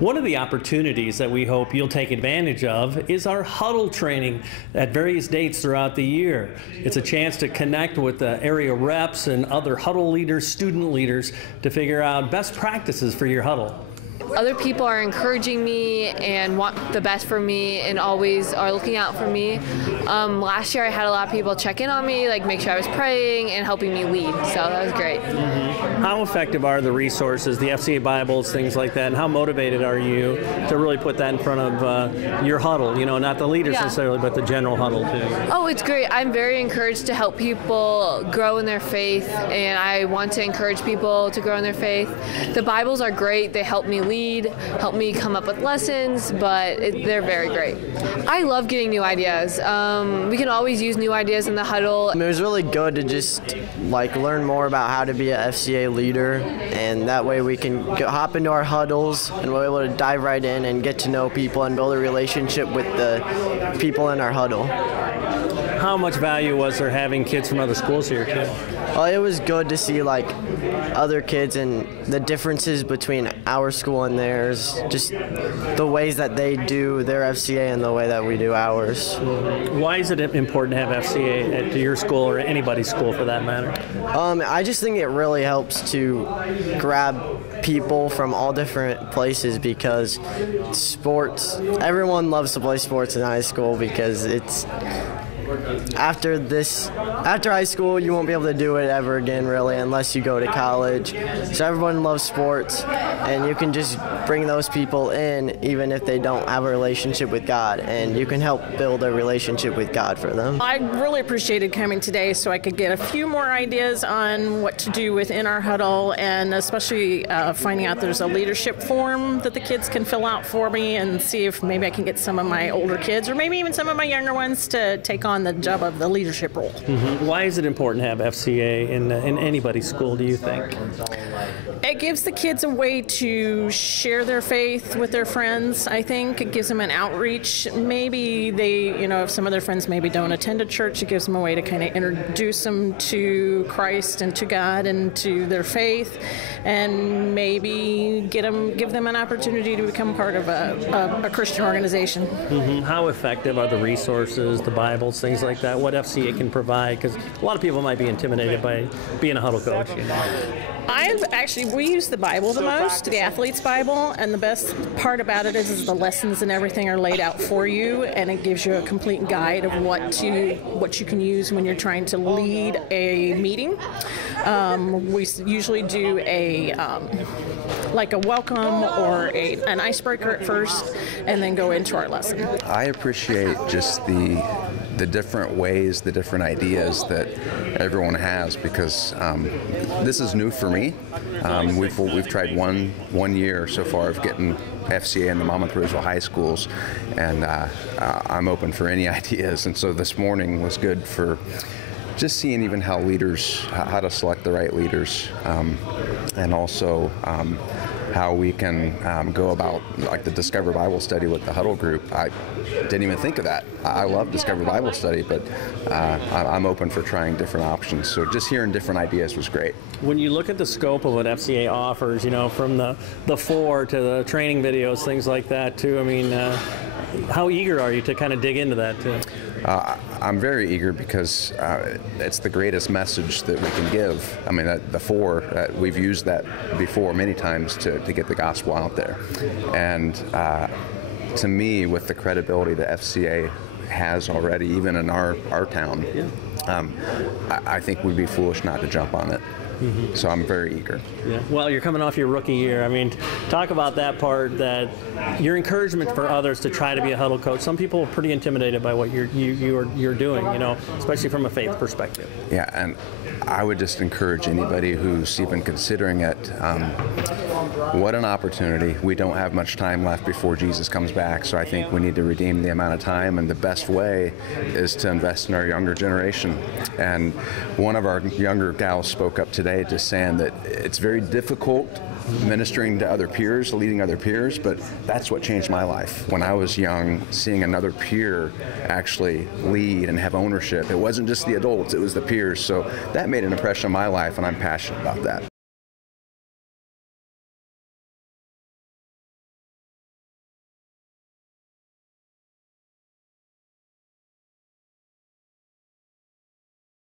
One of the opportunities that we hope you'll take advantage of is our Huddle training at various dates throughout the year. It's a chance to connect with the area reps and other Huddle leaders, student leaders, to figure out best practices for your Huddle. Other people are encouraging me and want the best for me and always are looking out for me. Last year I had a lot of people check in on me, like make sure I was praying and helping me lead, so that was great. How effective are the resources, the FCA Bibles, things like that, and how motivated are you to really put that in front of your Huddle, you know, not the leaders necessarily, but the general Huddle too? Oh, it's great. I'm very encouraged to help people grow in their faith, and I want to encourage people to grow in their faith. The Bibles are great. They help me lead, help me come up with lessons, but they're very great. I love getting new ideas. We can always use new ideas in the Huddle. It was really good to just learn more about how to be an FCA leader, and that way we can hop into our huddles and we're able to dive right in and get to know people and build a relationship with the people in our huddle. How much value was there having kids from other schools here too? Well, it was good to see other kids and the differences between our school and theirs, just the ways that they do their FCA and the way that we do ours. Why is it important to have FCA at your school or anybody's school for that matter? I just think it really helps to grab people from all different places, because sports, everyone loves to play sports in high school, because it's after high school, you won't be able to do it ever again, really, unless you go to college. So everyone loves sports, and you can just bring those people in, even if they don't have a relationship with God, and you can help build a relationship with God for them. I really appreciated coming today so I could get a few more ideas on what to do within our Huddle, and especially finding out there's a leadership form that the kids can fill out for me, and see if maybe I can get some of my older kids, or maybe even some of my younger ones, to take on the job of the leadership role. Why is it important to have FCA in anybody's school, do you think? It gives the kids a way to share their faith with their friends. I think it gives them an outreach. Maybe they, if some of their friends maybe don't attend a church, it gives them a way to kind of introduce them to Christ and to God and to their faith, and maybe give them an opportunity to become part of a Christian organization. How effective are the resources, the Bibles, things like that? What FCA can provide? Because a lot of people might be intimidated by being a Huddle coach. We use the Bible the most, the Athlete's Bible, and the best part about it is the lessons and everything are laid out for you, and it gives you a complete guide of what you can use when you're trying to lead a meeting. We usually do a welcome or an icebreaker at first, and then go into our lesson. I appreciate just the different ways, the different ideas that everyone has, because this is new for me. We've tried one year so far of getting FCA in the Monmouth-Roseville high schools, and I'm open for any ideas. And so this morning was good for just seeing even how to select the right leaders, and also how we can go about the Discover Bible Study with the Huddle group. I didn't even think of that. I love Discover Bible Study, but I'm open for trying different options. So just hearing different ideas was great. When you look at the scope of what FCA offers, from the 4 to the training videos, things like that too, how eager are you to kind of dig into that too? I'm very eager, because it's the greatest message that we can give. The 4, we've used that before many times to get the gospel out there. And to me, with the credibility that FCA has already, even in our town, I think we'd be foolish not to jump on it. So I'm very eager. Yeah. Well, you're coming off your rookie year. Talk about that part, that your encouragement for others to try to be a Huddle coach. Some people are pretty intimidated by what you're doing, especially from a faith perspective. Yeah, and I would just encourage anybody who's even considering it. What an opportunity. We don't have much time left before Jesus comes back, so I think we need to redeem the amount of time, and the best way is to invest in our younger generation. And one of our younger gals spoke up today just saying that it's very difficult ministering to other peers, leading other peers, but that's what changed my life. When I was young, seeing another peer actually lead and have ownership, it wasn't just the adults, it was the peers. So that made an impression on my life, and I'm passionate about that.